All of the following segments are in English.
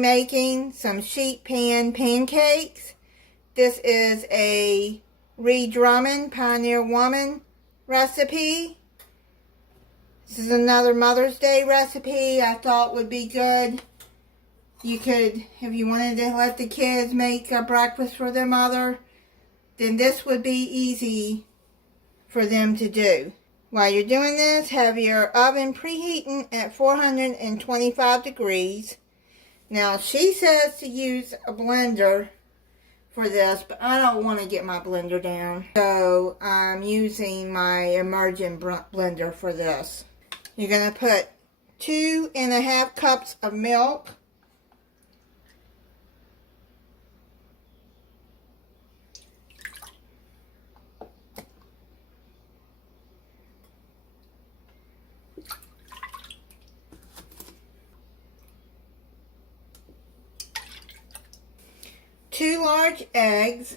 making some sheet pan pancakes. This is a Ree Drummond Pioneer Woman recipe. This is another Mother's Day recipe I thought would be good. You could, if you wanted to let the kids make a breakfast for their mother, then this would be easy for them to do. While you're doing this, have your oven preheating at 425 degrees. Now, she says to use a blender for this, but I don't want to get my blender down. So, I'm using my Emergent blender for this. You're going to put 2.5 cups of milk. Two large eggs,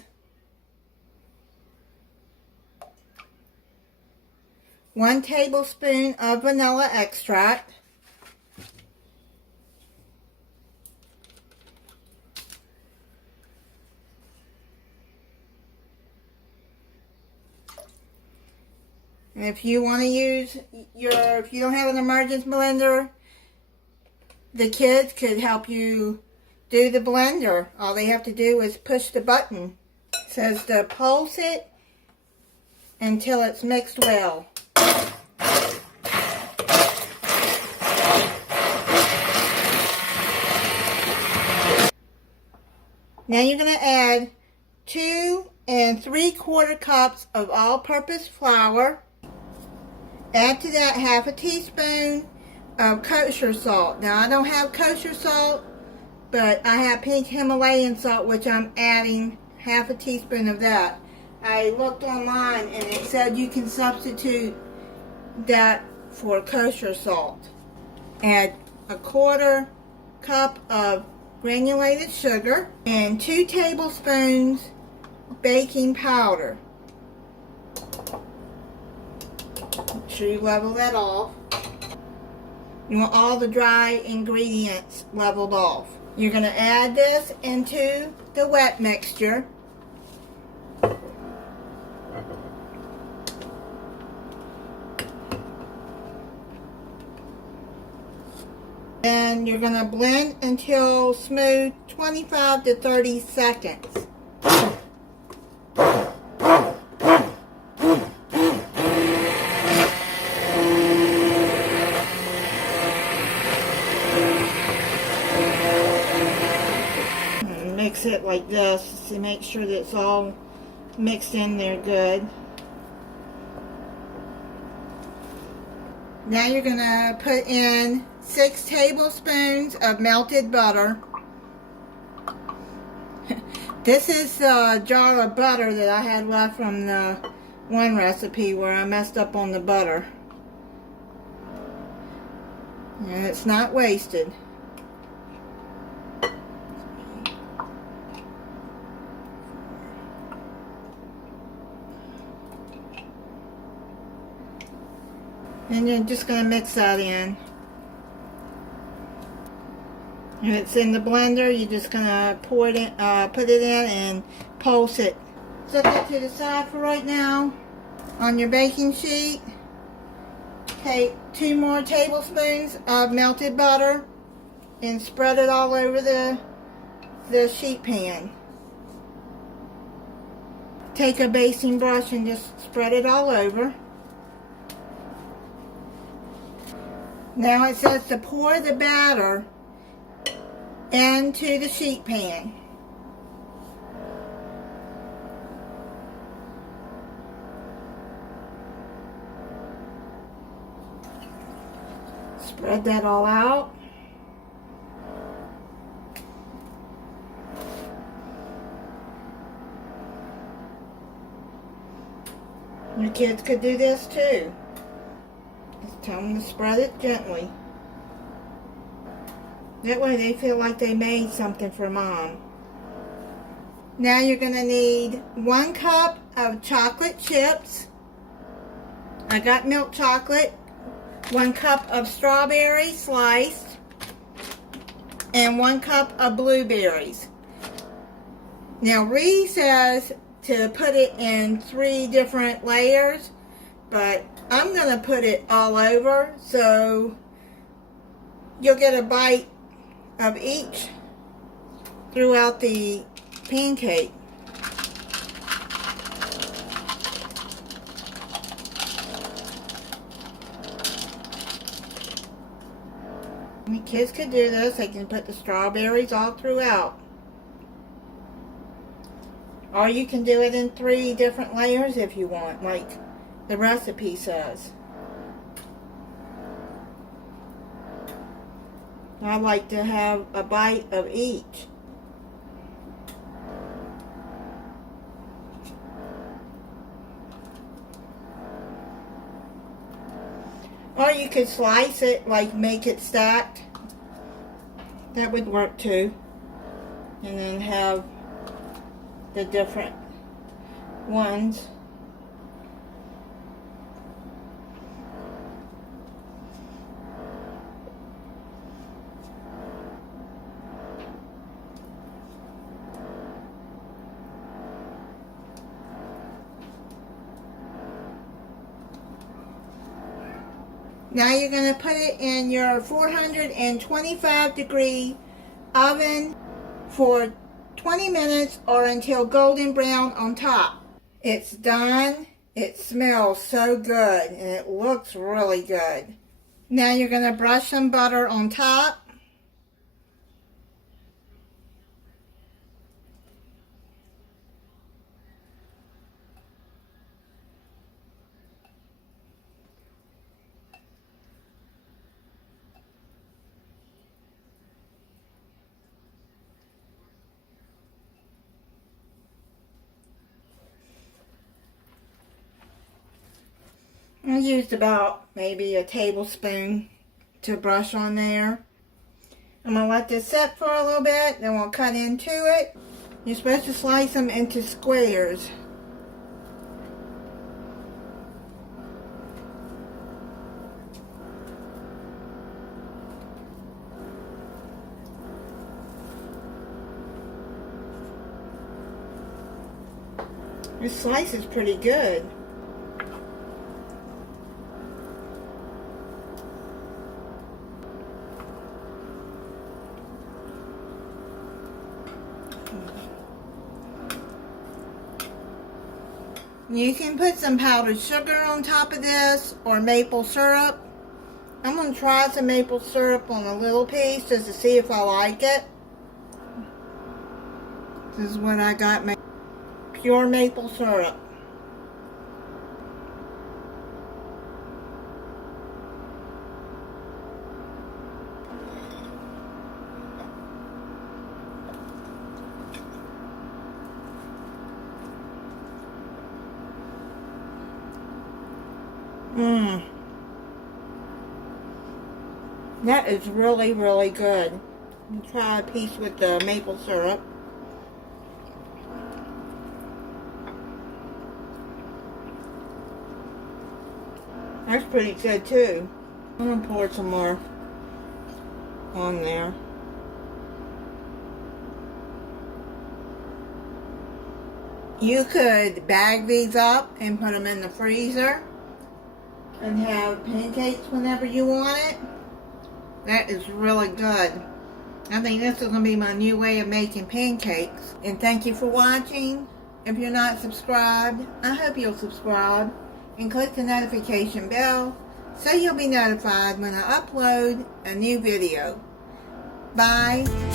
1 tablespoon of vanilla extract, and if you want to use if you don't have an Emergent blender, the kids could help you do the blender. All they have to do is push the button. It says to pulse it until it's mixed well. Now you're going to add 2 3/4 cups of all-purpose flour. Add to that 1/2 teaspoon of kosher salt. Now I don't have kosher salt, but I have pink Himalayan salt, which I'm adding 1/2 teaspoon of that. I looked online and it said you can substitute that for kosher salt. Add 1/4 cup of granulated sugar and 2 tablespoons baking powder. Make sure you level that off. You want all the dry ingredients leveled off. You're going to add this into the wet mixture. And you're going to blend until smooth, 25 to 30 seconds. Mix it like this to make sure that it's all mixed in there good. Now you're going to put in 6 tablespoons of melted butter. This is a jar of butter that I had left from the one recipe where I messed up on the butter. And it's not wasted. And you're just going to mix that in. And it's in the blender. You're just going to pour it in, put it in and pulse it. Set that to the side for right now. On your baking sheet, take 2 more tablespoons of melted butter and spread it all over the sheet pan. Take a basting brush and just spread it all over. Now it says to pour the batter into the sheet pan. Spread that all out. Your kids could do this too. Just tell them to spread it gently. That way they feel like they made something for Mom. Now you're going to need 1 cup of chocolate chips. I got milk chocolate. 1 cup of strawberry sliced. and 1 cup of blueberries. Now Ree says to put it in 3 different layers, but I'm going to put it all over so you'll get a bite of each throughout the pancake. The kids could do this. They can put the strawberries all throughout. Or you can do it in 3 different layers if you want, like the recipe says. I like to have a bite of each. Or you could slice it, like make it stacked. That would work too. And then have the different ones. Now you're going to put it in your 425 degree oven for 20 minutes or until golden brown on top. It's done. It smells so good and it looks really good. Now you're going to brush some butter on top. I used about maybe a tablespoon to brush on there. I'm going to let this set for a little bit, then we'll cut into it. You're supposed to slice them into squares. This slice is pretty good. You can put some powdered sugar on top of this or maple syrup. I'm going to try some maple syrup on a little piece just to see if I like it. This is what I got, pure maple syrup. That is really, really good. I'll try a piece with the maple syrup. That's pretty good too. I'm going to pour some more on there. You could bag these up and put them in the freezer and have pancakes whenever you want it. That is really good. I think this is going to be my new way of making pancakes. And thank you for watching. If you're not subscribed, I hope you'll subscribe and click the notification bell so you'll be notified when I upload a new video. Bye.